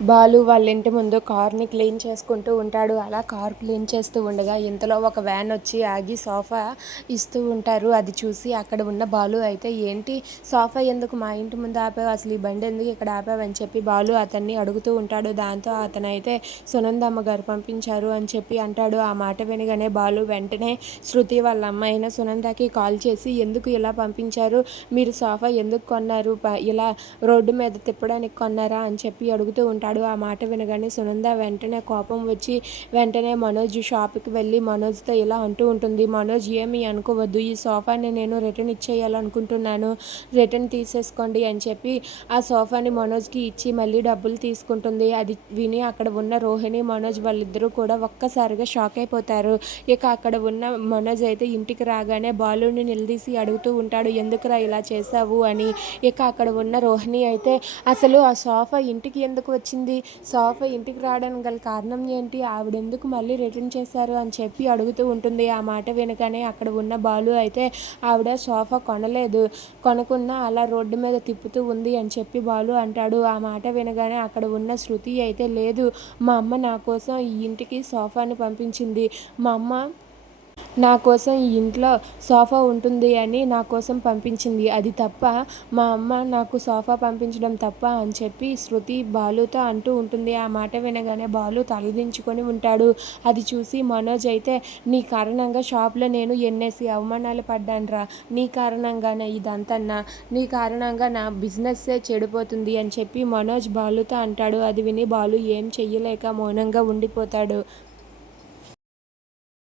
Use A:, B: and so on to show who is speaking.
A: బాలు వాళ్ళ ఇంటి ముందు కార్ని క్లీన్ చేసుకుంటూ ఉంటాడు. అలా కార్ క్లీన్ చేస్తూ ఉండగా ఇంతలో ఒక వ్యాన్ వచ్చి ఆగి సోఫా ఇస్తూ ఉంటారు. అది చూసి అక్కడ ఉన్న బాలు అయితే ఏంటి? సోఫా ఎందుకు మా ఇంటి ముందు ఆపావు? అసలు ఈ బండి ఎందుకు ఇక్కడ ఆపావని అని చెప్పి బాలు అతన్ని అడుగుతూ ఉంటాడు. దాంతో అతనైతే సునందమ్మ గారు పంపించారు అని చెప్పి అంటాడు. ఆ మాట వినగానే బాలు వెంటనే శృతి వాళ్ళ అమ్మాయిన సునందకి కాల్ చేసి ఎందుకు ఇలా పంపించారు? మీరు సోఫా ఎందుకు కొన్నారు? ఇలా రోడ్డు మీద తిప్పడానికి కొన్నారా? అని చెప్పి అడుగుతూ ఉంటాడు. ఆ మాట వినగానే సునంద వెంటనే కోపం వచ్చి వెంటనే మనోజ్ షాప్కి వెళ్ళి మనోజ్తో ఇలా అంటూ ఉంటుంది మనోజ్ ఏమి అనుకోవద్దు ఈ సోఫాని నేను రిటర్న్ ఇచ్చేయాలనుకుంటున్నాను రిటర్న్ తీసేసుకోండి అని చెప్పి ఆ సోఫాని మనోజ్కి ఇచ్చి మళ్ళీ డబ్బులు తీసుకుంటుంది. అది విని అక్కడ ఉన్న రోహిణి మనోజ్ వాళ్ళిద్దరూ కూడా ఒక్కసారిగా షాక్ అయిపోతారు. ఇక అక్కడ ఉన్న మనోజ్ అయితే ఇంటికి రాగానే బాలుని నిలదీసి అడుగుతూ ఉంటాడు ఎందుకురా ఇలా చేసావు అని. ఇక అక్కడ ఉన్న రోహిణి అయితే అసలు ఆ సోఫా ఇంటికి ఎందుకు వచ్చింది? సోఫా ఇంటికి రావడానికి గల కారణం ఏంటి? ఆవిడ ఎందుకు మళ్ళీ రిటర్న్ చేశారు అని చెప్పి అడుగుతూ ఉంటుంది. ఆ మాట వినగానే అక్కడ ఉన్న బాలు అయితే ఆవిడ సోఫా కొనలేదు. కొనకుండా అలా రోడ్డు మీద తిప్పుతూ ఉంది అని చెప్పి బాలు అంటాడు. ఆ మాట వినగానే అక్కడ ఉన్న శృతి అయితే లేదు. మా అమ్మ నా కోసం ఈ ఇంటికి సోఫాని పంపించింది. మా అమ్మ నా కోసం ఈ ఇంట్లో సోఫా ఉంటుంది అని నా కోసం పంపించింది. అది తప్ప మా అమ్మ నాకు సోఫా పంపించడం తప్ప అని చెప్పి శృతి బాలుతో అంటూ ఉంటుంది. ఆ మాట వినగానే బాలు తలదించుకొని ఉంటాడు. అది చూసి మనోజ్ అయితే నీ కారణంగా షాప్లో నేను ఎన్నేసి అవమానాలు పడ్డానురా. నీ కారణంగానే ఇదంతన్నా. నీ కారణంగా నా బిజినెస్సే చెడిపోతుంది అని చెప్పి మనోజ్ బాలుతో అంటాడు. అది విని బాలు ఏం చెయ్యలేక మౌనంగా ఉండిపోతాడు.